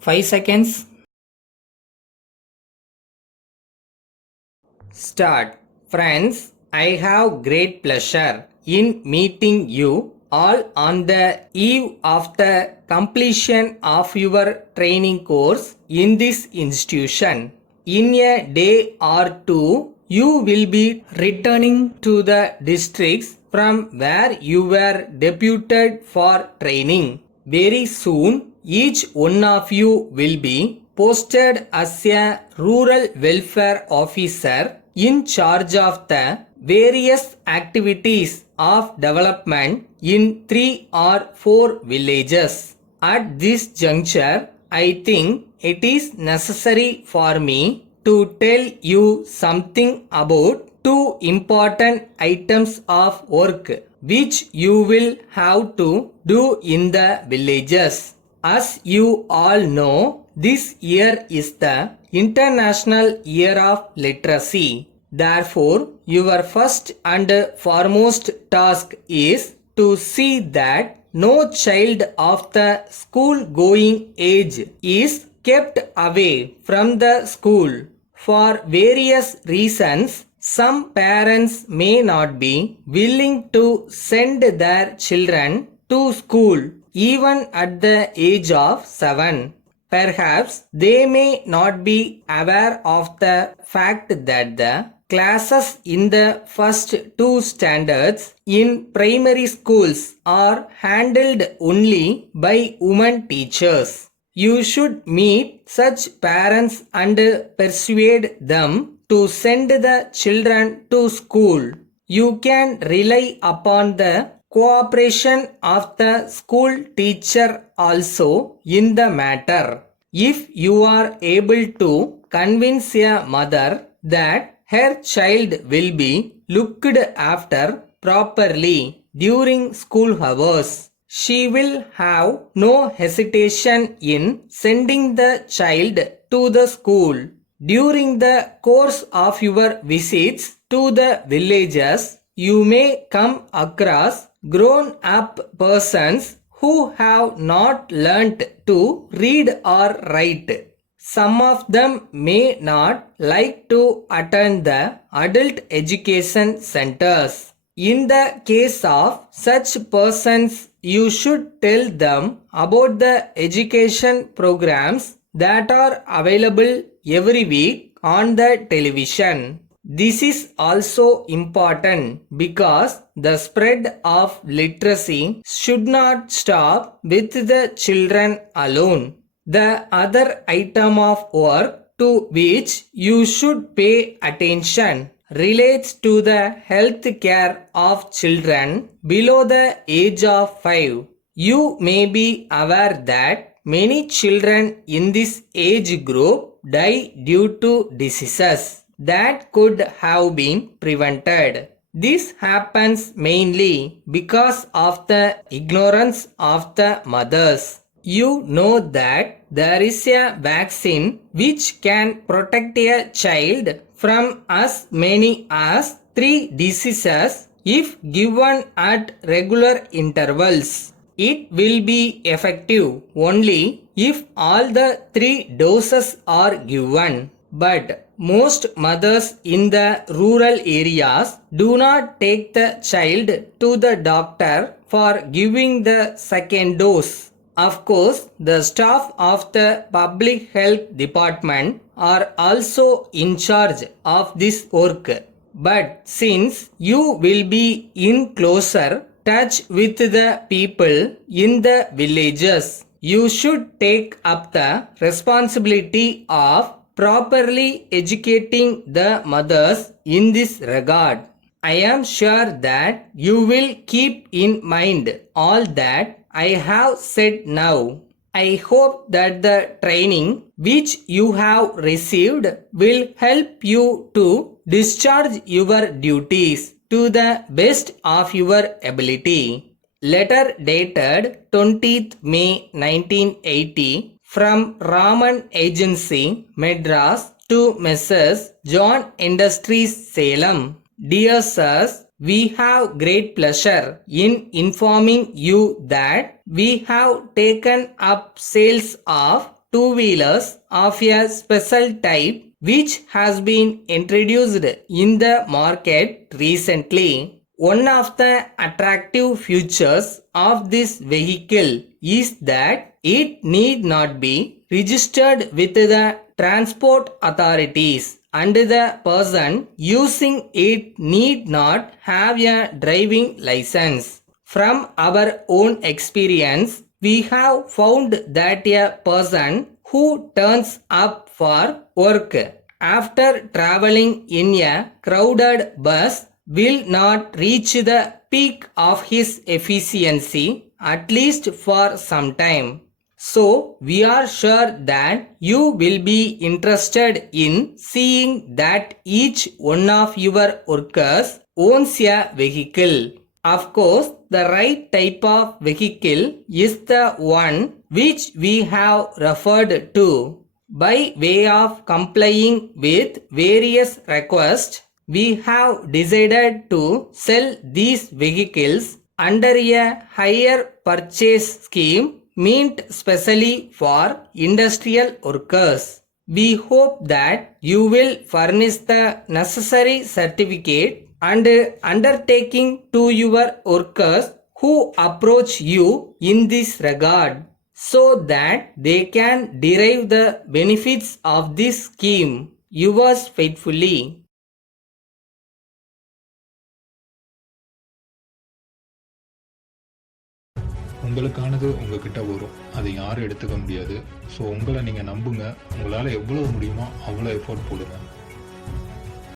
5 seconds. Start. Friends, I have great pleasure in meeting you all on the eve of the completion of your training course in this institution. In a day or two, you will be returning to the districts from where you were deputed for training. Very soon, each one of you will be posted as a rural welfare officer in charge of the various activities of development in 3 or 4 villages. At this juncture, I think it is necessary for me to tell you something about two important items of work which you will have to do in the villages. As you all know, this year is the International Year of Literacy. Therefore, your first and foremost task is to see that no child of the school going age is kept away from the school. For various reasons, some parents may not be willing to send their children to school even at the age of 7. Perhaps they may not be aware of the fact that the classes in the first two standards in primary schools are handled only by women teachers. You should meet such parents and persuade them to send the children to school. You can rely upon the cooperation of the school teacher also in the matter. If you are able to convince a mother that her child will be looked after properly during school hours, she will have no hesitation in sending the child to the school. During the course of your visits to the villages, you may come across grown-up persons who have not learnt to read or write. Some of them may not like to attend the adult education centers. In the case of such persons, you should tell them about the education programs that are available every week on the television. This is also important because the spread of literacy should not stop with the children alone. The other item of work to which you should pay attention relates to the health care of children below the age of 5. You may be aware that many children in this age group die due to diseases that could have been prevented. This happens mainly because of the ignorance of the mothers. You know that there is a vaccine which can protect a child from as many as 3 diseases if given at regular intervals. It will be effective only if all the 3 doses are given. But most mothers in the rural areas do not take the child to the doctor for giving the second dose. Of course, the staff of the public health department are also in charge of this work. But since you will be in closer touch with the people in the villages, you should take up the responsibility of properly educating the mothers in this regard. I am sure that you will keep in mind all that I have said now. I hope that the training which you have received will help you to discharge your duties to the best of your ability. Letter dated 20th May 1980 from Raman Agency, Madras to Messrs. John Industries, Salem. Dear sirs, we have great pleasure in informing you that we have taken up sales of two-wheelers of a special type which has been introduced in the market recently. One of the attractive features of this vehicle is that it need not be registered with the transport authorities and the person using it need not have a driving license. From our own experience, we have found that a person who turns up for work after traveling in a crowded bus will not reach the peak of his efficiency, at least for some time. So, we are sure that you will be interested in seeing that each one of your workers owns a vehicle. Of course, the right type of vehicle is the one which we have referred to. By way of complying with various requests, we have decided to sell these vehicles under a hire purchase scheme meant specially for industrial workers. We hope that you will furnish the necessary certificate and undertaking to your workers who approach you in this regard, so that they can derive the benefits of this scheme. Yours faithfully. உங்களுக்கானது உங்ககிட்ட வரும். அதை யாரும் எடுத்துக்க முடியாது. So உங்களை நீங்கள் நம்புங்க. உங்களால் எவ்வளோ முடியுமோ அவ்வளோ எஃபோர்ட் போடுங்க.